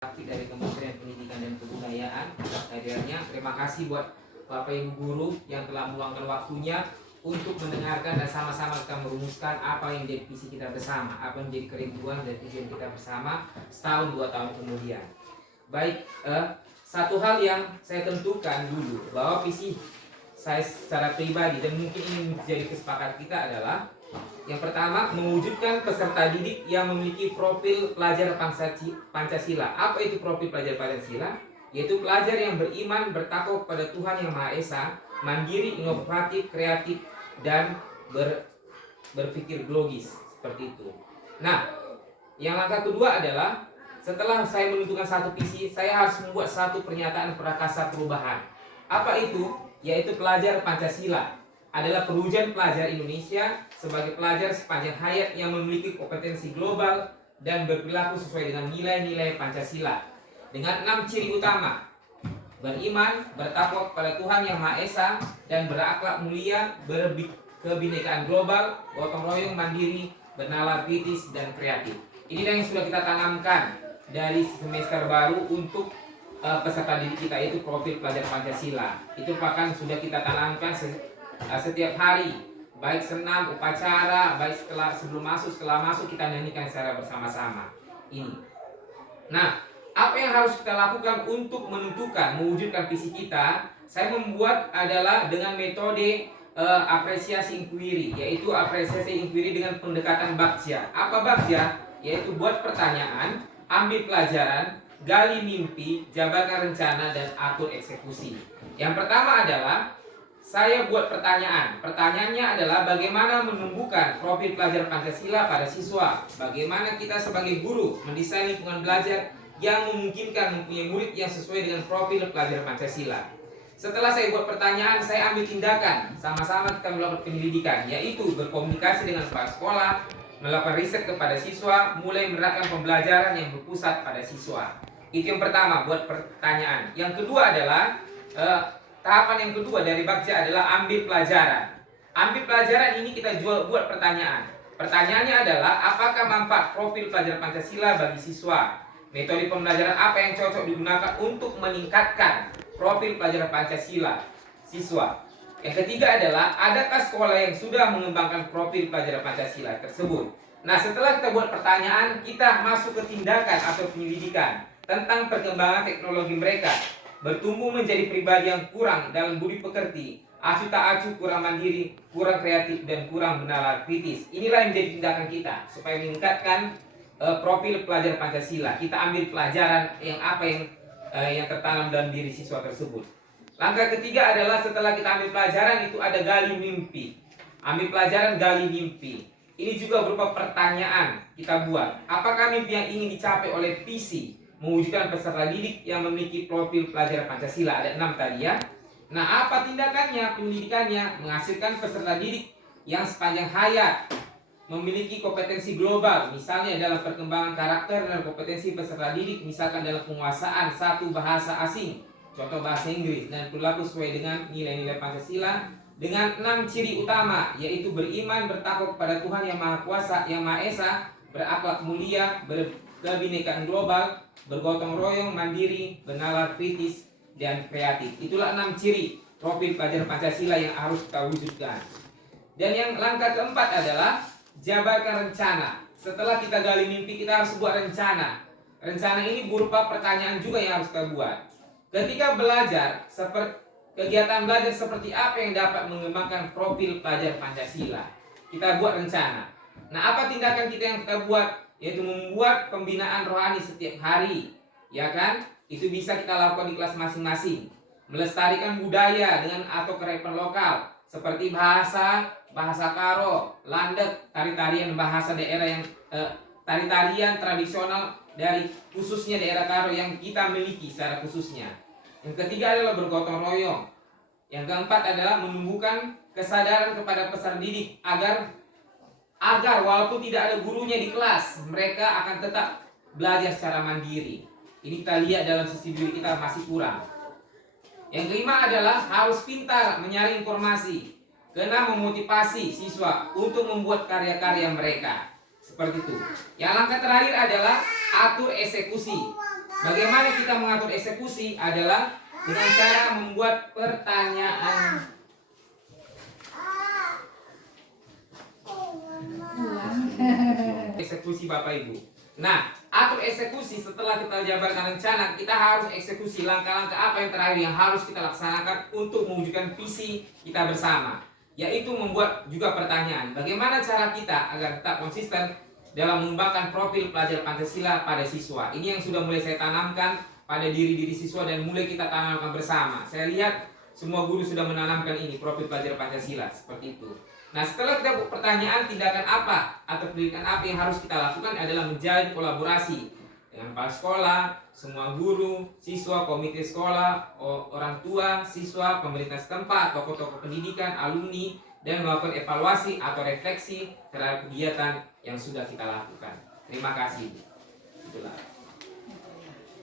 Bakti dari Kementerian Pendidikan dan Kebudayaan atas hadirnya. Terima kasih buat Bapak Ibu guru yang telah meluangkan waktunya untuk mendengarkan dan sama-sama kita merumuskan apa yang menjadi visi kita bersama, apa yang menjadi kerinduan dan tujuan kita bersama setahun 2 tahun kemudian. Baik, satu hal yang saya tentukan dulu bahwa visi saya secara pribadi dan mungkin ini menjadi kesepakatan kita adalah yang pertama, mewujudkan peserta didik yang memiliki profil pelajar Pancasila. Apa itu profil pelajar Pancasila? Yaitu pelajar yang beriman, bertakwa kepada Tuhan Yang Maha Esa, mandiri, inovatif, kreatif, dan berpikir logis. Seperti itu. Nah, yang langkah kedua adalah setelah saya menentukan satu visi, saya harus membuat satu pernyataan prakasa perubahan. Apa itu? Yaitu pelajar Pancasila adalah perwujudan pelajar Indonesia sebagai pelajar sepanjang hayat yang memiliki kompetensi global dan berperilaku sesuai dengan nilai-nilai Pancasila dengan 6 ciri utama: beriman, bertakwa kepada Tuhan Yang Maha Esa, dan berakhlak mulia, berkebinekaan global, gotong royong, mandiri, bernalar kritis, dan kreatif. Inilah yang sudah kita tanamkan dari semester baru untuk peserta didik kita, yaitu profil pelajar Pancasila. Itu bahkan sudah kita tanamkan setiap hari, baik senam, upacara, baik sebelum masuk, setelah masuk, kita nyanyikan secara bersama-sama ini. Nah, apa yang harus kita lakukan untuk menentukan, mewujudkan visi kita? Saya membuat adalah dengan metode apresiasi inquiry, yaitu apresiasi inquiry dengan pendekatan Bagja. Apa Bagja? Yaitu buat pertanyaan, ambil pelajaran, gali mimpi, jabarkan rencana, dan atur eksekusi. Yang pertama adalah saya buat pertanyaan. Pertanyaannya adalah bagaimana menumbuhkan profil pelajar Pancasila pada siswa. Bagaimana kita sebagai guru mendesain lingkungan belajar yang memungkinkan mempunyai murid yang sesuai dengan profil pelajar Pancasila. Setelah saya buat pertanyaan, saya ambil tindakan. Sama-sama kita melakukan penyelidikan, yaitu berkomunikasi dengan kepala sekolah, melakukan riset kepada siswa, mulai menerapkan pembelajaran yang berpusat pada siswa. Itu yang pertama, buat pertanyaan. Yang kedua adalah tahapan yang kedua dari Bagja adalah ambil pelajaran. Ambil pelajaran ini kita buat pertanyaan. Pertanyaannya adalah apakah manfaat profil pelajar Pancasila bagi siswa? Metode pembelajaran apa yang cocok digunakan untuk meningkatkan profil pelajar Pancasila siswa? Yang ketiga adalah adakah sekolah yang sudah mengembangkan profil pelajar Pancasila tersebut? Nah, setelah kita buat pertanyaan, kita masuk ke tindakan atau penyelidikan tentang perkembangan teknologi mereka. Bertumbuh menjadi pribadi yang kurang dalam budi pekerti, acuh tak acuh, kurang mandiri, kurang kreatif, dan kurang bernalar kritis. Inilah yang menjadi tindakan kita supaya meningkatkan profil pelajar Pancasila. Kita ambil pelajaran yang apa yang tertanam dalam diri siswa tersebut. Langkah ketiga adalah setelah kita ambil pelajaran itu ada gali mimpi. Ambil pelajaran, gali mimpi. Ini juga berupa pertanyaan kita buat. Apakah mimpi yang ingin dicapai oleh visi mewujudkan peserta didik yang memiliki profil pelajar Pancasila? Ada 6 tadi ya. Nah, apa tindakannya, penyelidikannya? Menghasilkan peserta didik yang sepanjang hayat memiliki kompetensi global, misalnya dalam perkembangan karakter dan kompetensi peserta didik, misalkan dalam penguasaan satu bahasa asing, contoh bahasa Inggris, dan perilaku sesuai dengan nilai-nilai Pancasila dengan 6 ciri utama, yaitu beriman, bertakwa kepada Tuhan Yang Maha Kuasa, Yang Maha Esa, berakhlak mulia, berkebinekaan global, bergotong royong, mandiri, bernalar kritis, dan kreatif. Itulah 6 ciri profil pelajar Pancasila yang harus kita wujudkan. Dan yang langkah keempat adalah jabarkan rencana. Setelah kita gali mimpi, kita harus buat rencana. Rencana ini berupa pertanyaan juga yang harus kita buat. Ketika belajar, kegiatan belajar seperti apa yang dapat mengembangkan profil pelajar Pancasila? Kita buat rencana. Nah, apa tindakan kita yang kita buat? Yaitu membuat pembinaan rohani setiap hari, ya kan? Itu bisa kita lakukan di kelas masing-masing. Melestarikan budaya dengan atau kearifan lokal seperti bahasa Karo, Landek, tari-tarian bahasa daerah yang tari-tarian tradisional dari khususnya daerah Karo yang kita miliki secara khususnya. Yang ketiga adalah bergotong royong. Yang keempat adalah menumbuhkan kesadaran kepada peserta didik agar walaupun tidak ada gurunya di kelas, mereka akan tetap belajar secara mandiri. Ini kita lihat dalam sisi diri kita masih kurang. Yang kelima adalah harus pintar menyaring informasi, karena memotivasi siswa untuk membuat karya-karya mereka. Seperti itu. Yang langkah terakhir adalah atur eksekusi. Bagaimana kita mengatur eksekusi adalah dengan cara membuat pertanyaan. Eksekusi Bapak Ibu. Nah, atur eksekusi setelah kita jabarkan rencana, kita harus eksekusi langkah-langkah apa yang terakhir yang harus kita laksanakan untuk mewujudkan visi kita bersama, yaitu membuat juga pertanyaan. Bagaimana cara kita agar tetap konsisten dalam mengembangkan profil pelajar Pancasila pada siswa? Ini yang sudah mulai saya tanamkan pada diri-diri siswa dan mulai kita tanamkan bersama. Saya lihat semua guru sudah menanamkan ini, profil pelajar Pancasila, seperti itu. Nah, setelah kita buat pertanyaan, tindakan apa atau pendidikan apa yang harus kita lakukan adalah menjalin kolaborasi dengan kepala sekolah, semua guru, siswa, komite sekolah, orang tua, siswa, pemerintah setempat, tokoh-tokoh pendidikan, alumni, dan melakukan evaluasi atau refleksi terhadap kegiatan yang sudah kita lakukan. Terima kasih. Itulah.